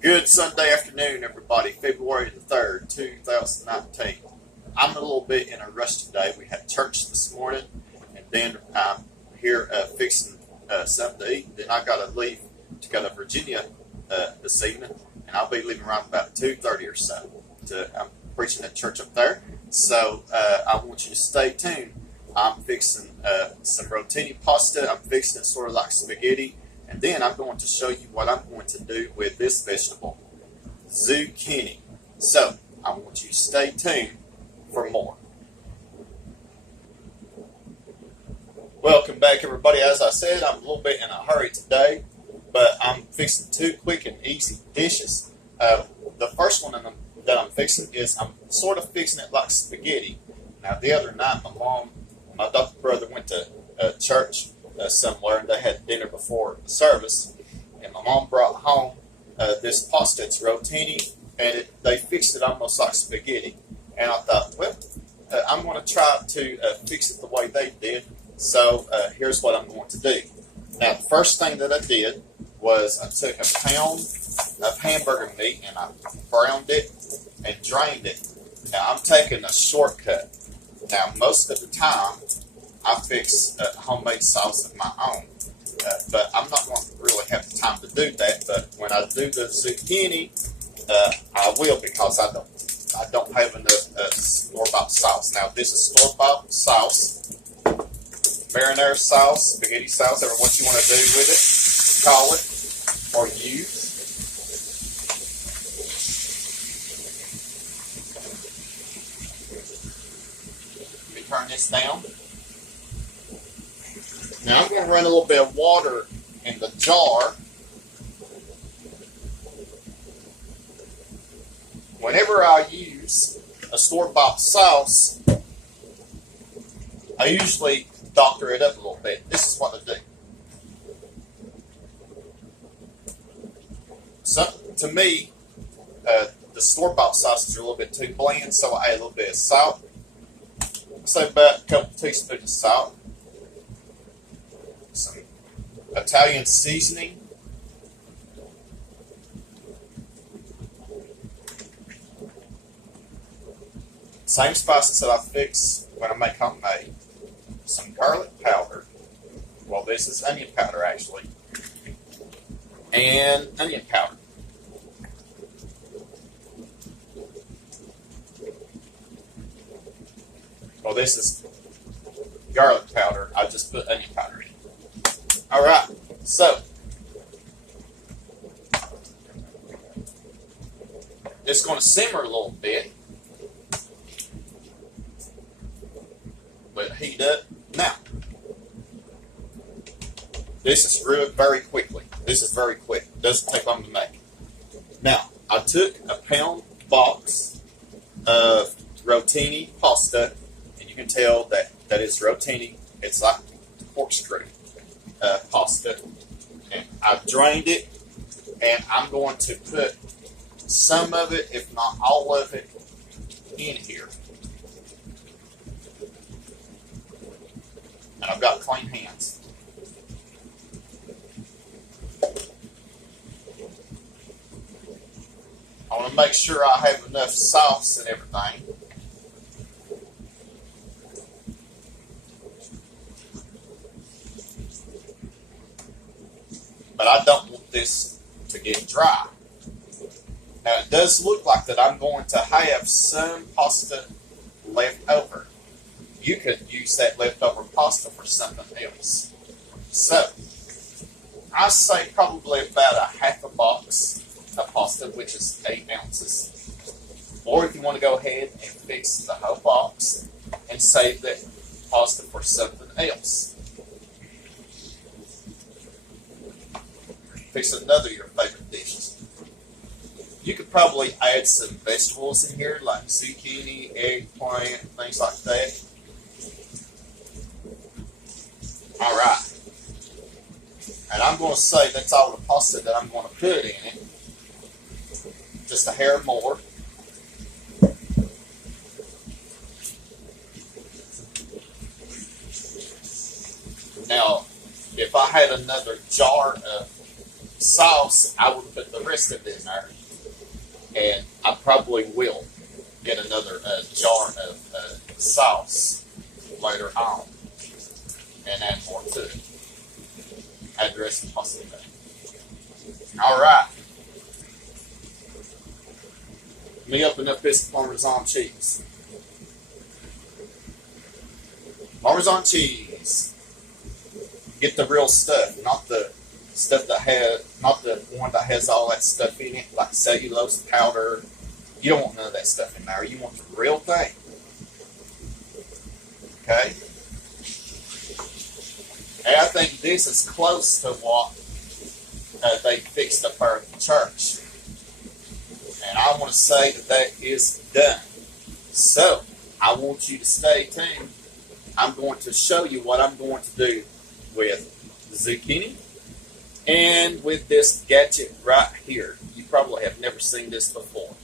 Good Sunday afternoon, everybody. February the 3rd, 2019. I'm a little bit in a rush today. We had church this morning, and then I'm here fixing something to eat. Then I got to leave to go to Virginia this evening, and I'll be leaving around about 2:30 or so. I'm preaching at church up there, so I want you to stay tuned. I'm fixing some rotini pasta. I'm fixing it sort of like spaghetti. And then I'm going to show you what I'm going to do with this vegetable, zucchini. So I want you to stay tuned for more. Welcome back, everybody. As I said, I'm a little bit in a hurry today, but I'm fixing two quick and easy dishes. The first one that I'm fixing is I'm sort of fixing it like spaghetti. Now, the other night, my mom and my adopted brother went to church somewhere, and they had dinner before the service, and my mom brought home this pasta. It's rotini, and they fixed it almost like spaghetti, and I thought, well, I'm going to try to fix it the way they did. So here's what I'm going to do. Now, the first thing that I did was I took a pound of hamburger meat and I browned it and drained it. Now, I'm taking a shortcut. Now, most of the time I fix homemade sauce of my own, but I'm not going to really have the time to do that. But when I do the zucchini, I will, because I don't have enough store-bought sauce. Now, this is store-bought sauce, marinara sauce, spaghetti sauce, whatever what you want to do with it, call it, or use. Let me turn this down. Now I'm going to run a little bit of water in the jar. Whenever I use a store-bought sauce, I usually doctor it up a little bit. This is what I do. So, to me, the store-bought sauces are a little bit too bland, so I add a little bit of salt. So about a couple teaspoons of salt. Some Italian seasoning. Same spices that I fix when I make homemade. Some garlic powder. Well, this is onion powder, actually. And onion powder. Well, this is garlic powder. I just put onion powder in. All right, so it's going to simmer a little bit, but heat up. Now, this is really very quickly. This is very quick. It doesn't take long to make. Now, I took a pound box of rotini pasta, and you can tell that it's rotini. It's like corkscrew pasta, and I drained it, and I'm going to put some of it, if not all of it, in here. And I've got clean hands. I want to make sure I have enough sauce and everything. But I don't want this to get dry. Now, it does look like that I'm going to have some pasta left over. You could use that leftover pasta for something else. So, I say probably about a half a box of pasta, which is 8 ounces. Or if you want to go ahead and fix the whole box and save that pasta for something else. Fix another of your favorite dishes. You could probably add some vegetables in here, like zucchini, eggplant, things like that. All right. And I'm going to say that's all the pasta that I'm going to put in it. Just a hair more. Now, if I had another jar of sauce, I would put the rest of it in there, and I probably will get another jar of sauce later on and add more to it. Add the rest of the pasta in there. All right. Let me open up this Parmesan cheese. Parmesan cheese. Get the real stuff, not the stuff not the one that has all that stuff in it, like cellulose powder. You don't want none of that stuff in there. You want the real thing. Okay? And I think this is close to what they fixed up there at the church. And I want to say that is done. So, I want you to stay tuned. I'm going to show you what I'm going to do with the zucchini and with this gadget right here. You probably have never seen this before,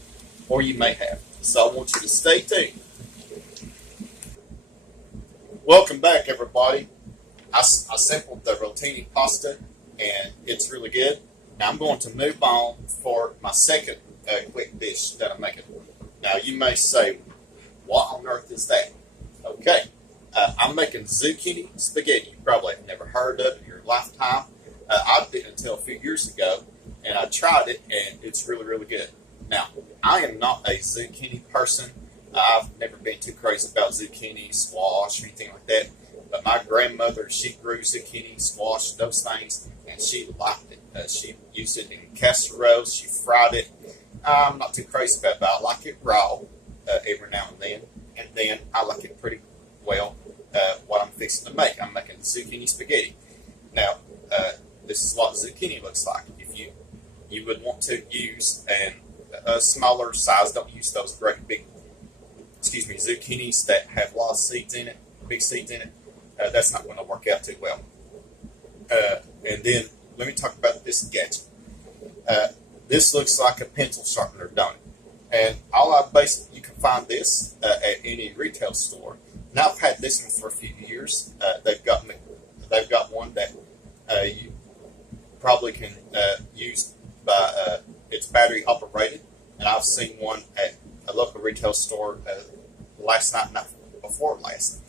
or you may have. So I want you to stay tuned. Welcome back, everybody. I sampled the Rotini pasta, and it's really good. Now I'm going to move on for my second quick dish that I'm making. Now you may say, what on earth is that? Okay, I'm making zucchini spaghetti. You probably have never heard of it in your lifetime. I didn't until a few years ago, and I tried it, and it's really, really good. Now, I am not a zucchini person. I've never been too crazy about zucchini, squash, or anything like that. But my grandmother, she grew zucchini, squash, those things, and she liked it. She used it in casseroles. She fried it. I'm not too crazy about it, but I like it raw every now and then. And then I like it pretty well what I'm fixing to make. I'm making zucchini spaghetti. Now, this is what zucchini looks like. If you would want to use a smaller size, don't use those great big, zucchinis that have a lot of seeds in it, big seeds in it. That's not going to work out too well. And then let me talk about this gadget. This looks like a pencil sharpener, don't it? And you can find this at any retail store. Now I've had this one for a few years. They've got one that you probably can use by it's battery operated, and I've seen one at a local retail store last night, not before last.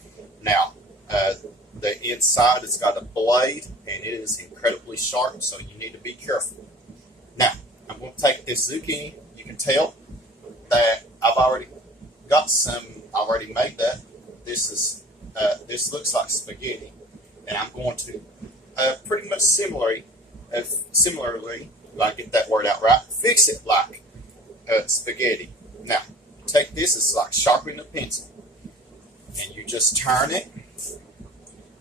Now the inside it's got a blade, and it is incredibly sharp, so you need to be careful. Now I'm going to take this zucchini. You can tell that I've already got some already made. That this looks like spaghetti, and I'm going to pretty much similarly, if I get that word out right, fix it like spaghetti. Now, take this, it's like sharpening a pencil, and you just turn it.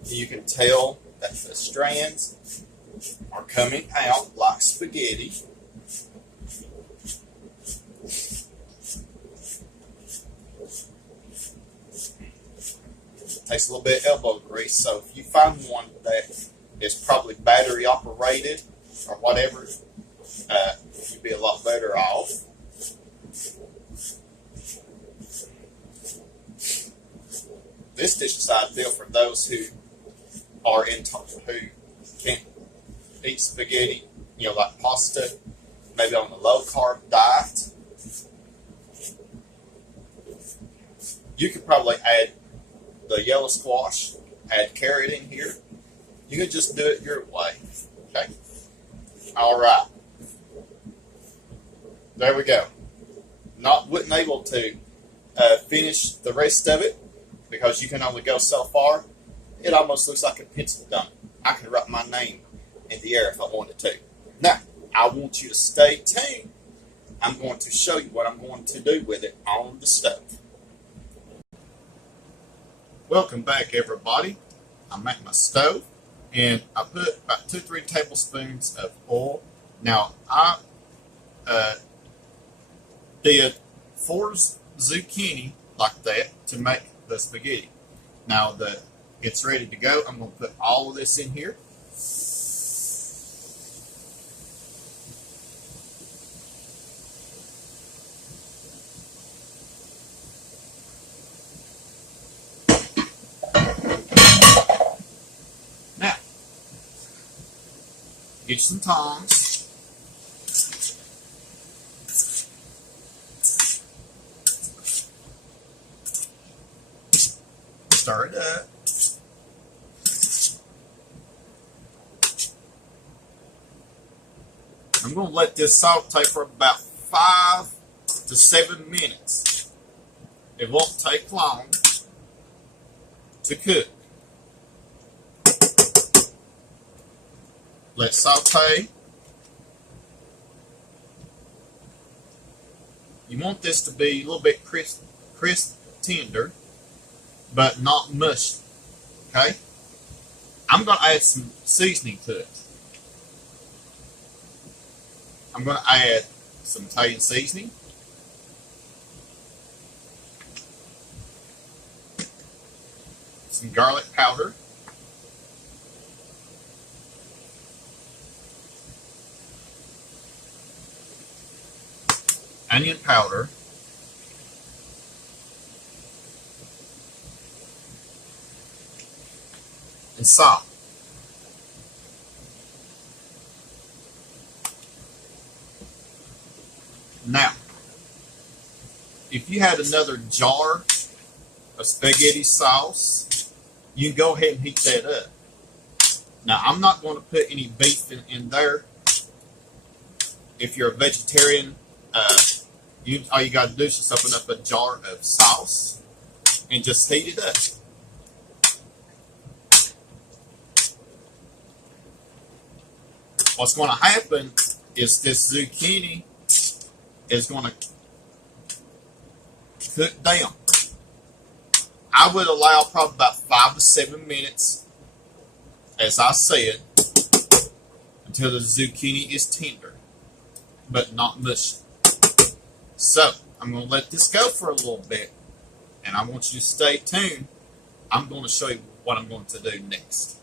You can tell that the strands are coming out like spaghetti. Takes a little bit of elbow grease, so if you find one that is probably battery operated or whatever, you'd be a lot better off. This dish is ideal for those who can't eat spaghetti, like pasta, maybe on a low carb diet. You could probably add the yellow squash, add carrot in here. You can just do it your way. Okay? All right. There we go. Wasn't able to finish the rest of it because you can only go so far. It almost looks like a pencil gun. I can write my name in the air if I wanted to. Now, I want you to stay tuned. I'm going to show you what I'm going to do with it on the stove. Welcome back, everybody. I'm at my stove, and I put about 2-3 tablespoons of oil. Now, I did 4 zucchini like that to make the spaghetti. Now, it's ready to go. I'm going to put all of this in here. Get you some tongs. stir it up. I'm going to let this saute for about 5 to 7 minutes. It won't take long to cook. Let's saute. You want this to be a little bit crisp, tender, but not mushy. Okay? I'm going to add some seasoning to it. I'm going to add some Italian seasoning. Some garlic powder. Onion powder. And salt. Now, if you had another jar of spaghetti sauce, you can go ahead and heat that up. Now, I'm not going to put any beef in there. If you're a vegetarian, all you got to do is just open up a jar of sauce and just heat it up. What's going to happen is this zucchini is going to cook down. I would allow probably about 5 to 7 minutes, as I said, until the zucchini is tender, but not mushy. So, I'm going to let this go for a little bit, and I want you to stay tuned. I'm going to show you what I'm going to do next.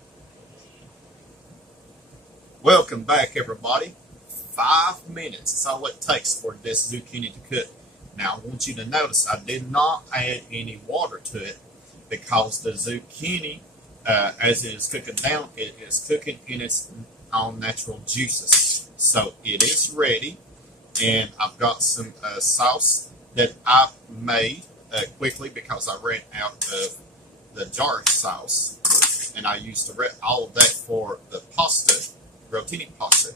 Welcome back, everybody. 5 minutes is all it takes for this zucchini to cook. Now, I want you to notice I did not add any water to it because the zucchini, as it is cooking down, it is cooking in its own natural juices. So, it is ready, and I've got some sauce that I made quickly because I ran out of the jar sauce, and I used all of that for the pasta, Rotini pasta.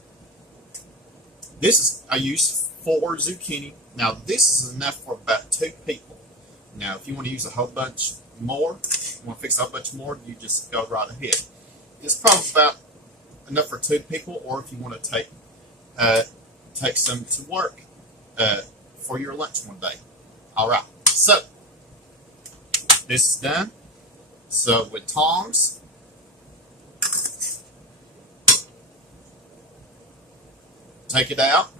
I used 4 zucchini. Now, this is enough for about 2 people. Now, if you want to use a whole bunch more, you want to fix a whole bunch more, you just go right ahead. It's probably about enough for 2 people, or if you want to take some to work for your lunch one day. All right. So, this is done. So, with tongs, take it out.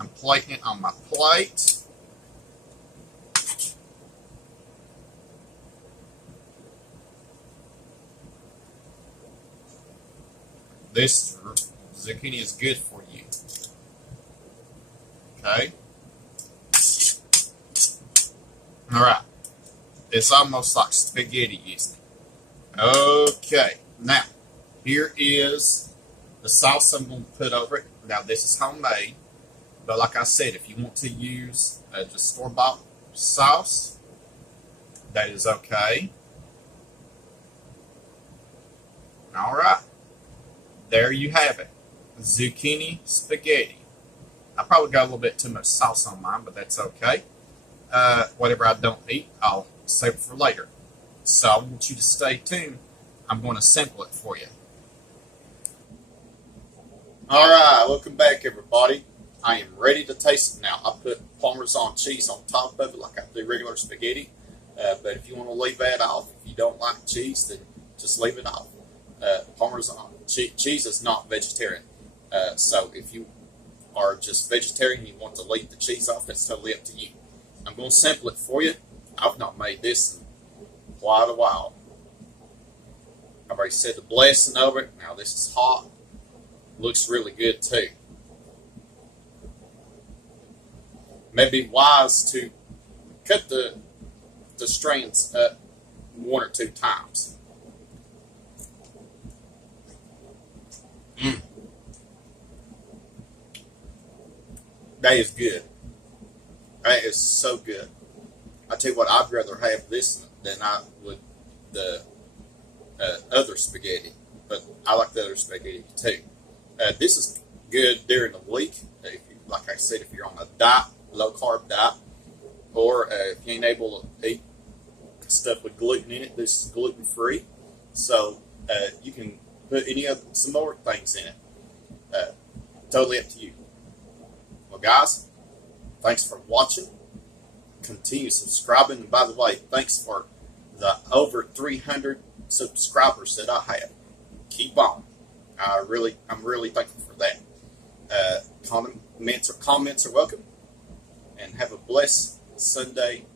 I'm plating it on my plate. This zucchini is good for you. Okay. All right. It's almost like spaghetti, isn't it? Okay. Now, here is the sauce I'm going to put over it. Now, this is homemade. But like I said, if you want to use just store-bought sauce, that is okay. All right. There you have it. Zucchini spaghetti. I probably got a little bit too much sauce on mine, but that's okay. Whatever I don't eat, I'll save it for later. So I want you to stay tuned. I'm going to sample it for you. All right. Welcome back, everybody. I am ready to taste it now. I put Parmesan cheese on top of it like I do regular spaghetti. But if you want to leave that off, if you don't like cheese, then just leave it off. Parmesan cheese is not vegetarian. So if you are just vegetarian and you want to leave the cheese off, that's totally up to you. I'm going to sample it for you. I've not made this in quite a while. I've already said the blessing over it. Now this is hot. Looks really good too. Maybe wise to cut the strands up 1 or 2 times. That is good. That is so good. I tell you what, I'd rather have this than than I would the other spaghetti, but I like the other spaghetti too. This is good during the week. If you, like I said, if you're on a diet, low carb diet, or if you ain't able to eat stuff with gluten in it, this is gluten free. So you can put some more things in it. Totally up to you. Well, guys, thanks for watching. Continue subscribing. And by the way, thanks for the over 300 subscribers that I have. Keep on. I'm really thankful for that. Comments are welcome. And have a blessed Sunday